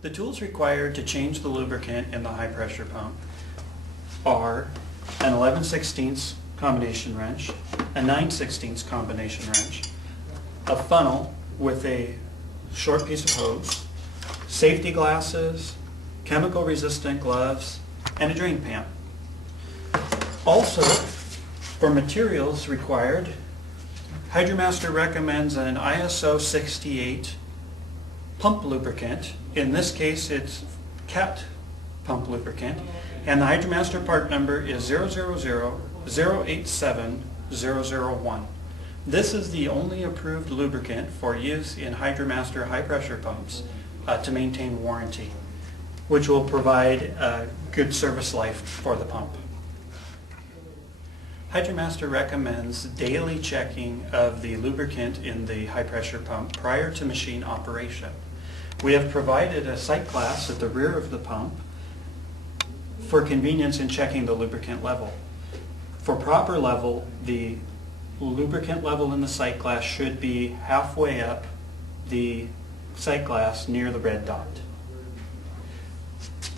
The tools required to change the lubricant in the high pressure pump are an 11/16 combination wrench, a 9/16 combination wrench, a funnel with a short piece of hose, safety glasses, chemical resistant gloves, and a drain pan. Also, for materials required, HydroMaster recommends an ISO 68 pump lubricant. In this case, it's cat pump lubricant, and the HydroMaster part number is 000087001. This is the only approved lubricant for use in HydroMaster high pressure pumps to maintain warranty, which will provide a good service life for the pump. HydroMaster recommends daily checking of the lubricant in the high pressure pump prior to machine operation. We have provided a sight glass at the rear of the pump for convenience in checking the lubricant level. For proper level, the lubricant level in the sight glass should be halfway up the sight glass near the red dot.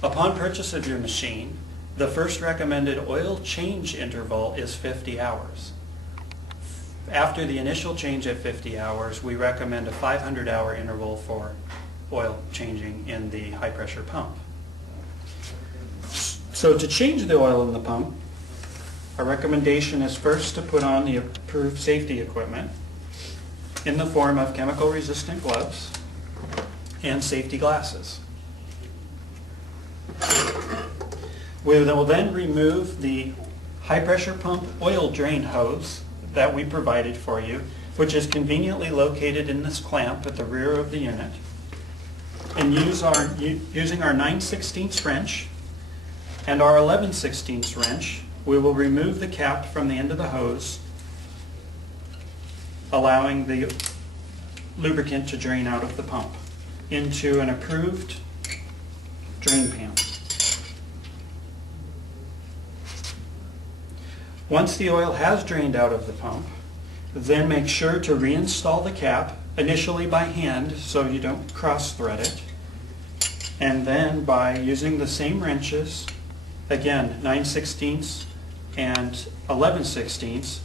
Upon purchase of your machine, the first recommended oil change interval is 50 hours. After the initial change at 50 hours, we recommend a 500-hour interval for oil changing in the high pressure pump. So to change the oil in the pump, our recommendation is first to put on the approved safety equipment in the form of chemical resistant gloves and safety glasses. We will then remove the high pressure pump oil drain hose that we provided for you, which is conveniently located in this clamp at the rear of the unit, and using our 9/16 wrench and our 11/16 wrench, we will remove the cap from the end of the hose, allowing the lubricant to drain out of the pump into an approved drain pan. Once the oil has drained out of the pump, then make sure to reinstall the cap, initially by hand so you don't cross-thread it, and then by using the same wrenches, again 9/16 and 11/16,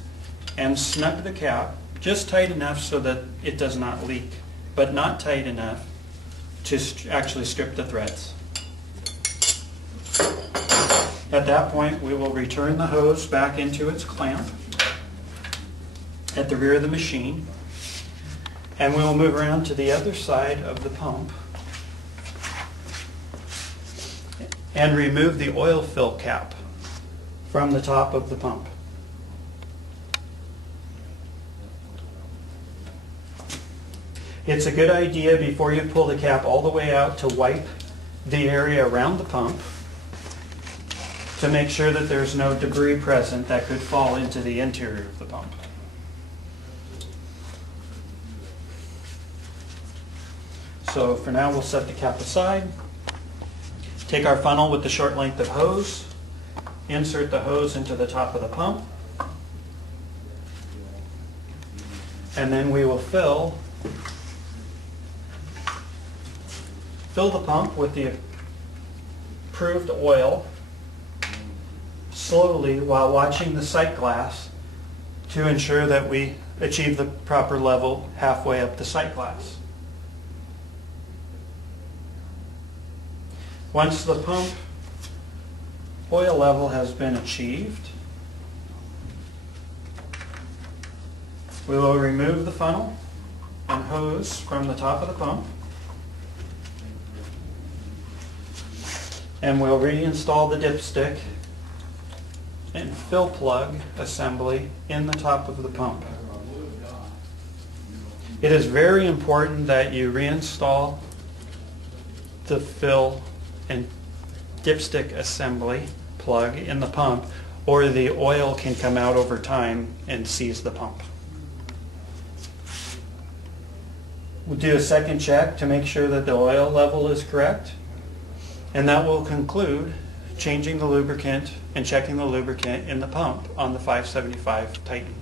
and snug the cap just tight enough so that it does not leak, but not tight enough to actually strip the threads. At that point, we will return the hose back into its clamp at the rear of the machine, and we will move around to the other side of the pump and remove the oil fill cap from the top of the pump. It's a good idea before you pull the cap all the way out to wipe the area around the pump to make sure that there's no debris present that could fall into the interior of the pump. So for now, we'll set the cap aside. Take our funnel with the short length of hose, insert the hose into the top of the pump, and then we will fill the pump with the approved oil slowly while watching the sight glass to ensure that we achieve the proper level halfway up the sight glass. Once the pump oil level has been achieved, we will remove the funnel and hose from the top of the pump, and we'll reinstall the dipstick and fill plug assembly in the top of the pump. It is very important that you reinstall the fill and dipstick assembly plug in the pump, or the oil can come out over time and seize the pump. We'll do a second check to make sure that the oil level is correct, and that will conclude changing the lubricant and checking the lubricant in the pump on the 575 Titan.